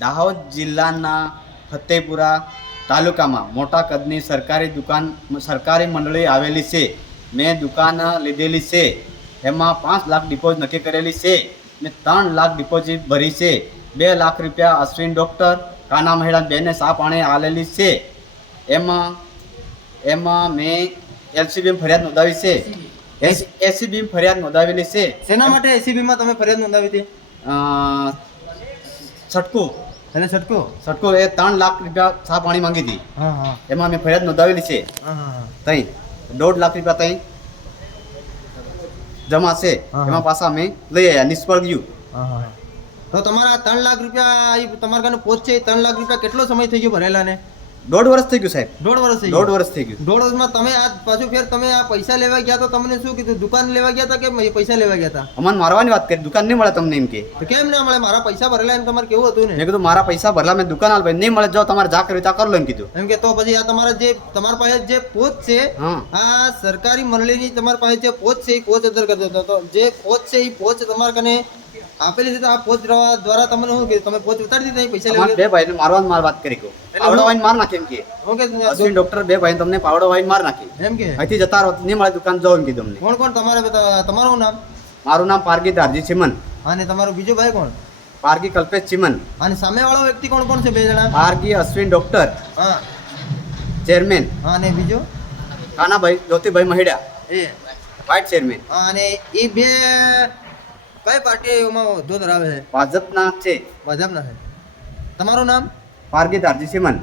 દાહોદ જિલ્લાના ફતેપુરા તાલુકામાં મોટા કદની સરકારી દુકાન સરકારી મંડળી આવેલી છે. મેં દુકાન લીધેલી છે. એમાં પાંચ લાખ ડિપોઝિટ નક્કી કરેલી છે મેં ત્રણ લાખ ડિપોઝિટ ભરી છે. બે લાખ રૂપિયા અશ્વિન ડૉક્ટર કાના મહિલા બેને સા પાણી આલેલી છે. એમાં એમાં મેં એલસીબી ફરિયાદ નોંધાવી છે. એસીબી ફરિયાદ નોંધાવેલી છે. શેના માટે એસીબીમાં તમે ફરિયાદ નોંધાવી હતી? છટકું. એને છટકો? છટકો એ ત્રણ લાખ રૂપિયા સા પાણી માંગી હતી. એમાં મેં ફરિયાદ નોંધાવેલી છે. તઈ દોઢ લાખ રૂપિયા તઈ જમા છે. એમાં પાછા અમે લઈ આવ્યા નિષ્ફળ ગયું. તો તમારા ત્રણ લાખ રૂપિયા તમારા પોચ છે ત્રણ લાખ રૂપિયા કેટલો સમય થઈ ગયો ભરેલા ને દોઢ વર્ષ થઈ ગયું સાહેબ. દોઢ વર્ષ થઈ દોઢ વર્ષ થઈ ગયું. દોઢ વર્ષમાં તમે આ પાછું ફેર તમે આ પૈસા લેવા ગયા તો તમને શું કીધું? દુકાન લેવા ગયા હતા કે પૈસા લેવા ગયા હતા? અમને મારવાની વાત કરી. દુકાન નહીં મળે તમને એમ કે. કેમ ના મળે? મારા પૈસા ભરેલા એમ તમારે કેવું હતું મેં ને કીધું મારા પૈસા ભરેલા મેં દુકાન આલ ભાઈ. નહીં મળે જો તમારે જા કરવી તા કરો એમ કીધું. એમ કે તો પછી આ તમારા જે તમારા પાસે જે પોચ છે આ સરકારી મંડળીની તમારી પાસે જે પોચ છે એ પોચ અંદર કરી દો તો જે પોચ છે એ પોચ તમારા કને આપેલી છે તો આ પોત દ્વારા તમને શું કે તમે પોત ઉતારી દીધા પૈસા લેવા બે ભાઈને મારવાની માર વાત કરી કહું. પાવડો વાઈન માર નાખે એમ કે. હું કે અશ્વિન ડોક્ટર બે ભાઈ તમને પાવડો વાઈન માર નાખી. એમ કે? અહીંથી જતા રહો નહીં મળે દુકાન જાઓ એમ કીધું કોણ કોણ? તમારે તમારું નામ? મારું નામ પારગી દારજી ચિમન. અને તમારો બીજો ભાઈ કોણ? પારગી કલ્પેશ ચિમન. અને સામેવાળો વ્યક્તિ કોણ કોણ છે બે જણા? પારગી અશ્વિન ડોક્ટર હા. ચેરમેન હા અને બીજો? કાનાભાઈ જ્યોતિભાઈ મહેડા એ. વાઇટ ચેરમેન અને એ બે કઈ પાર્ટીઓમાં વધુ ધરાવે છે? ભાજપના છે. ભાજપના છે. તમારું નામ? પારગી દારજી ચિમન